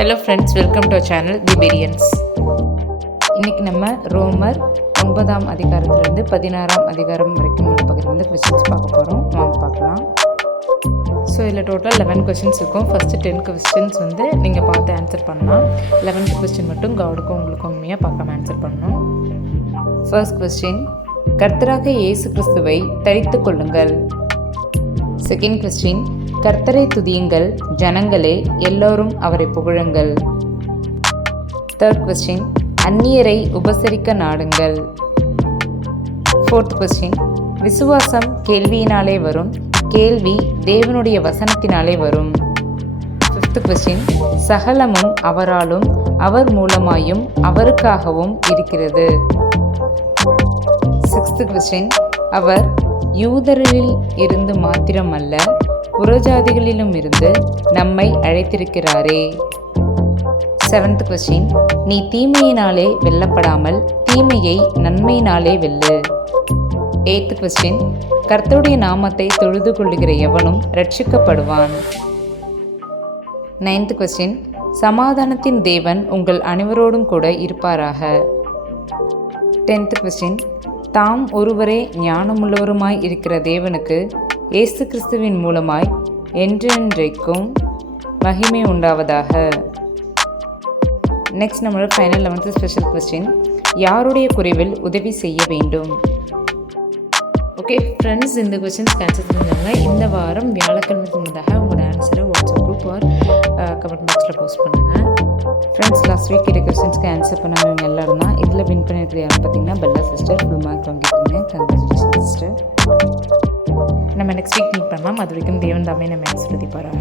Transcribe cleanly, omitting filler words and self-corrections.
Hello friends, welcome to channel the பெரியன்ஸ். இன்றைக்கி நம்ம ரோமர் 9ஆம் அதிகாரத்திலிருந்து 16ஆம் அதிகாரம் வரைக்கும் உள்ள பகுதியிலிருந்து கொஸ்டின்ஸ் பார்க்க போகிறோம். வாங்க பார்க்கலாம். ஸோ இதில் டோட்டல் 11 கொஸ்டின்ஸ் இருக்கும். ஃபஸ்ட்டு 10 கொஸ்டின்ஸ் வந்து நீங்கள் பார்த்து ஆன்சர் பண்ணலாம். 11th கொஸ்டின் மட்டும் காடுக்கும் உங்களுக்கும் உண்மையாக பார்க்காம ஆன்சர் பண்ணணும். ஃபர்ஸ்ட் கொஸ்டின், கர்த்தராக இயேசு கிறிஸ்துவை தரித்து கொள்ளுங்கள். செகண்ட் கொஸ்டின், கர்த்தரை துதியுங்கள் ஜனங்களே, எல்லோரும் அவரை புகழுங்கள். தேர்ட் கொஸ்டின், அந்நியரை உபசரிக்க நாடுங்கள். ஃபோர்த் கொஸ்டின், விசுவாசம் கேள்வியினாலே வரும், கேள்வி தேவனுடைய வசனத்தினாலே வரும். ஃபிஃப்த் கொஸ்டின், சகலமும் அவராலும் அவர் மூலமாயும் அவருக்காகவும் இருக்கிறது. சிக்ஸ்த் கொஸ்டின், அவர் யூதரில் இருந்து மாத்திரமல்ல புறஜாதிகளிலும் இருந்து நம்மை அழைத்திருக்கிறாரே. செவன்த் கொஸ்டின், நீ தீமையினாலே வெல்லப்படாமல் தீமையை நன்மையினாலே வெல்லு. எய்த் கொஸ்டின், கர்த்தருடைய நாமத்தை தொழுது கொள்ளுகிற எவனும் ரட்சிக்கப்படுவான். நைன்த் கொஸ்டின், சமாதானத்தின் தேவன் உங்கள் அனைவரோடும் கூட இருப்பாராக. 10th கொஸ்டின், தாம் ஒருவரே ஞானமுள்ளவருமாய் இருக்கிற தேவனுக்கு இயேசு கிறிஸ்துவின் மூலமாய் என்றென்றைக்கும் மகிமை உண்டாவதாக. நெக்ஸ்ட் நம்மளோட ஃபைனல் 11th ஸ்பெஷல் கொஸ்டின், யாருடைய குறைவில் உதவி செய்ய வேண்டும். ஓகே ஃப்ரெண்ட்ஸ், இந்த கொஸ்டின்ஸ்க்கு ஆன்சர் பண்ணிருந்தாங்க. இந்த வாரம் வியாழக்கிழமைக்கு முன்னதாக உங்களோட ஆன்சரை வாட்ஸ்அப் குரூப் ஆர் கமெண்ட் பாக்ஸில் போஸ்ட் பண்ணுங்கள். ஃப்ரெண்ட்ஸ், லாஸ்ட் வீக் கிட்ட கொஸ்டின்ஸ்க்கு ஆன்சர் பண்ணவங்க எல்லாரும் தான். இதில் வின் பண்ணியிருக்கிற யாரும் பார்த்தீங்கன்னா பெல்லா சிஸ்டர் ஃபுல் மார்க் வாங்கியிருக்கீங்க. Congratulation sister. நம்ம நெக்ஸ்ட் வீக் மீட் பண்ணலாம். அது வரைக்கும் தேவன் தாமே நம்ம ஆசீர்வதிப்பாராக.